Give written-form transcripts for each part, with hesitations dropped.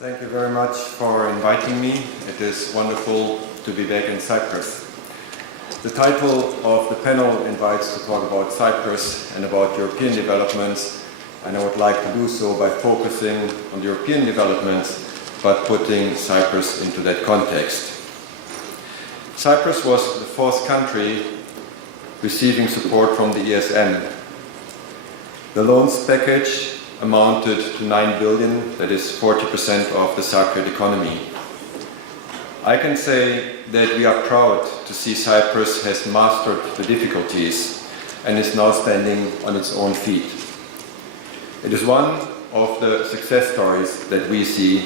Thank you very much for inviting me. It is wonderful to be back in Cyprus. The title of the panel invites to talk about Cyprus and about European developments, and I would like to do so by focusing on European developments, but putting Cyprus into that context. Cyprus was the fourth country receiving support from the ESM. The loans package amounted to 9 billion, that is 40% of the Cypriot economy. I can say that we are proud to see Cyprus has mastered the difficulties and is now standing on its own feet. It is one of the success stories that we see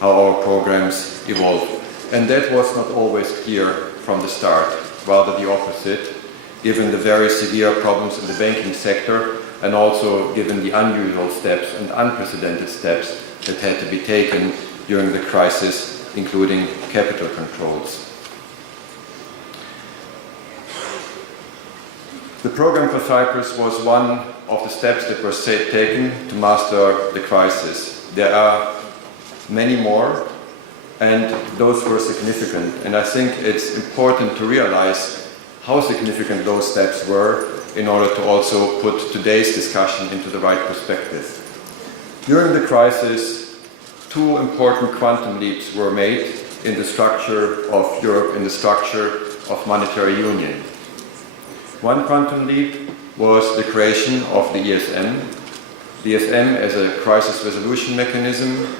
how our programs evolve. And that was not always clear from the start, rather the opposite, given the very severe problems in the banking sector and also given the unusual steps and unprecedented steps that had to be taken during the crisis, including capital controls. The program for Cyprus was one of the steps that were taken to master the crisis. There are many more, and those were significant. And I think it's important to realize how significant those steps were in order to also put today's discussion into the right perspective. During the crisis, two important quantum leaps were made in the structure of Europe, in the structure of monetary union. One quantum leap was the creation of the ESM. The ESM as a crisis resolution mechanism,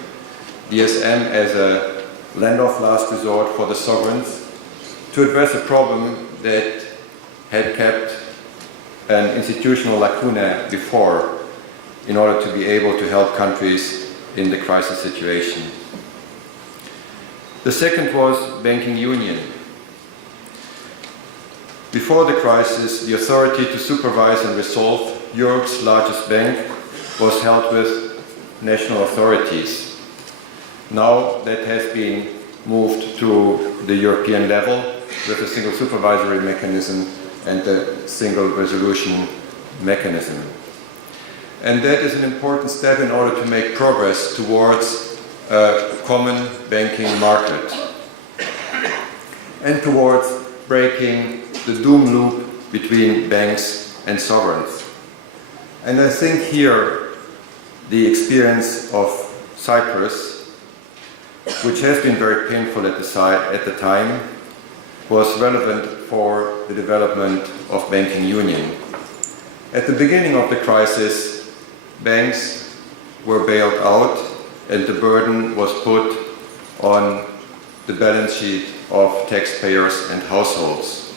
the ESM as a lender of last resort for the sovereigns to address a problem that had kept an institutional lacuna before in order to be able to help countries in the crisis situation. The second was banking union. Before the crisis, the authority to supervise and resolve Europe's largest bank was held with national authorities. Now that has been moved to the European level with a single supervisory mechanism and a single resolution mechanism. And that is an important step in order to make progress towards a common banking market and towards breaking the doom loop between banks and sovereigns. And I think here the experience of Cyprus, which has been very painful at the time, was relevant for the development of banking union. At the beginning of the crisis, banks were bailed out and the burden was put on the balance sheet of taxpayers and households.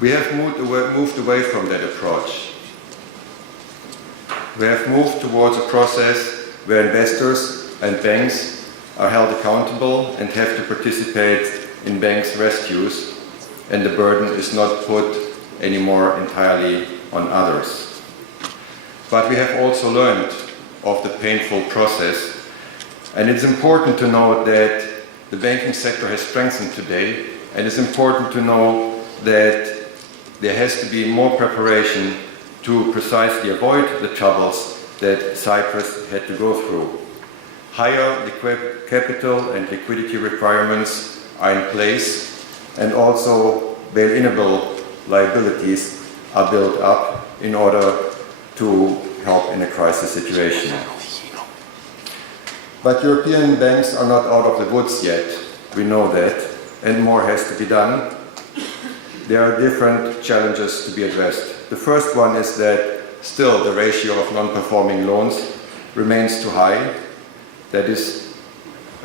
We have moved away from that approach. We have moved towards a process where investors and banks are held accountable and have to participate in banks' rescues, and the burden is not put anymore entirely on others. But we have also learned of the painful process, and it's important to note that the banking sector has strengthened today, and it's important to know that there has to be more preparation to precisely avoid the troubles that Cyprus had to go through. Higher capital and liquidity requirements are in place, and also bail-inable liabilities are built up in order to help in a crisis situation. But European banks are not out of the woods yet, we know that, and more has to be done. There are different challenges to be addressed. The first one is that still the ratio of non-performing loans remains too high. That is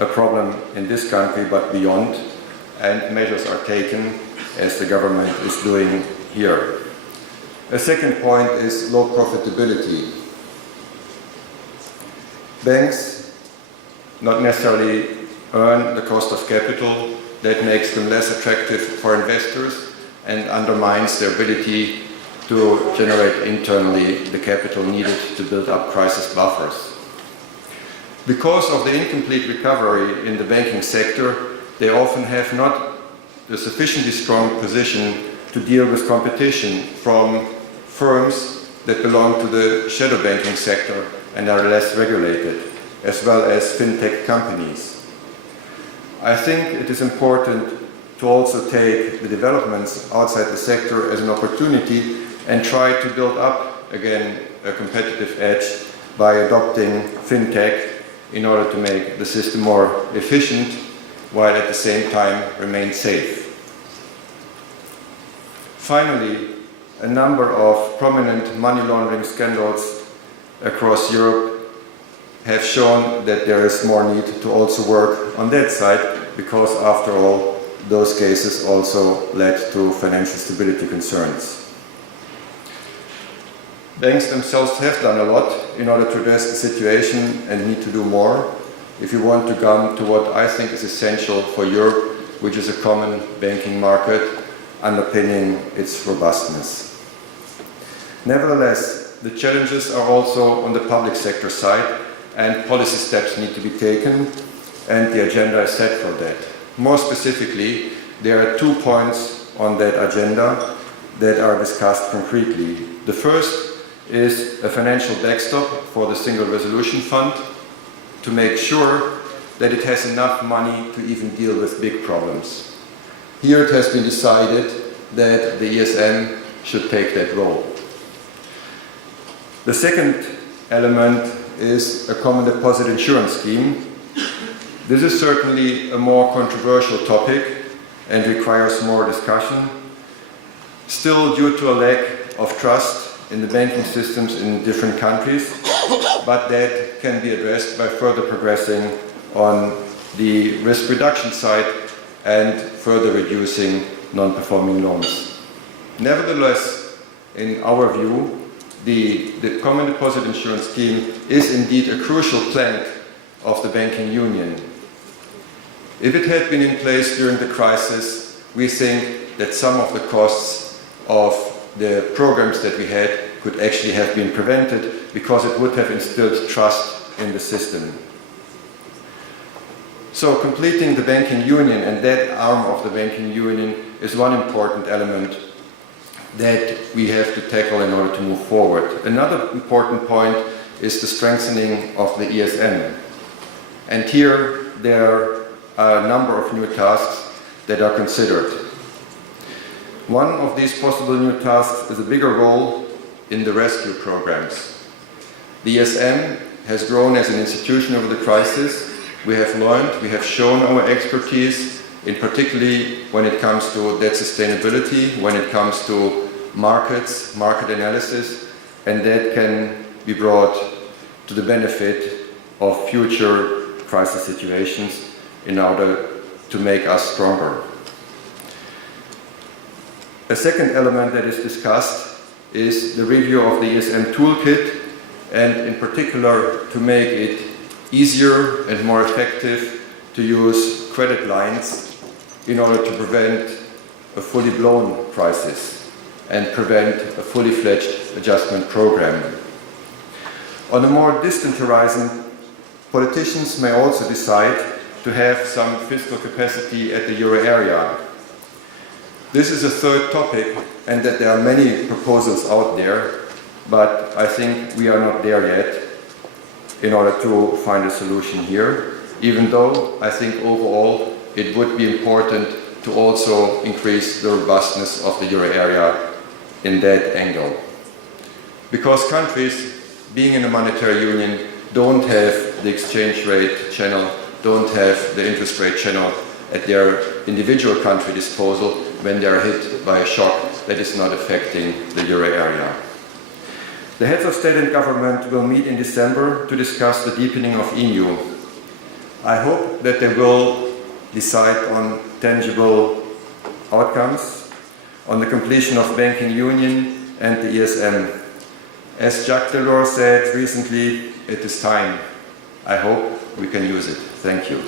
a problem in this country, but beyond, and measures are taken as the government is doing here. A second point is low profitability. Banks not necessarily earn the cost of capital. That makes them less attractive for investors and undermines their ability to generate internally the capital needed to build up crisis buffers. Because of the incomplete recovery in the banking sector, they often have not a sufficiently strong position to deal with competition from firms that belong to the shadow banking sector and are less regulated. as well as fintech companies. I think it is important to also take the developments outside the sector as an opportunity and try to build up again a competitive edge by adopting fintech in order to make the system more efficient while at the same time remain safe. Finally, a number of prominent money laundering scandals across Europe have shown that there is more need to also work on that side, because after all, those cases also led to financial stability concerns. Banks themselves have done a lot in order to address the situation and need to do more if you want to come to what I think is essential for Europe, which is a common banking market underpinning its robustness. Nevertheless, the challenges are also on the public sector side, and policy steps need to be taken, and the agenda is set for that. More specifically, there are 2 points on that agenda that are discussed concretely. The first is a financial backstop for the Single Resolution Fund to make sure that it has enough money to even deal with big problems. Here it has been decided that the ESM should take that role. The second element is a common deposit insurance scheme. This is certainly a more controversial topic and requires more discussion. Still, due to a lack of trust in the banking systems in different countries, but that can be addressed by further progressing on the risk reduction side and further reducing non-performing loans. Nevertheless, in our view, the Common Deposit Insurance Scheme is indeed a crucial plank of the banking union. If it had been in place during the crisis, we think that some of the costs of the programs that we had could actually have been prevented, because it would have instilled trust in the system. So completing the banking union, and that arm of the banking union, is one important element that we have to tackle in order to move forward. Another important point is the strengthening of the ESM. And here there are a number of new tasks that are considered. One of these possible new tasks is a bigger role in the rescue programs. The ESM has grown as an institution over the crisis. We have learned, we have shown our expertise, in particularly when it comes to debt sustainability, when it comes to markets, market analysis, and that can be brought to the benefit of future crisis situations in order to make us stronger. A second element that is discussed is the review of the ESM toolkit, and in particular to make it easier and more effective to use credit lines in order to prevent a fully blown crisis and prevent a fully fledged adjustment program. On a more distant horizon, politicians may also decide to have some fiscal capacity at the euro area. This is a third topic, and that there are many proposals out there, but I think we are not there yet in order to find a solution here, even though I think overall it would be important to also increase the robustness of the euro area in that angle. Because countries, being in a monetary union, don't have the exchange rate channel, don't have the interest rate channel at their individual country disposal when they are hit by a shock that is not affecting the euro area. The heads of state and government will meet in December to discuss the deepening of EMU. I hope that they will decide on tangible outcomes, on the completion of banking union and the ESM. As Jacques Delors said recently, it is time. I hope we can use it. Thank you.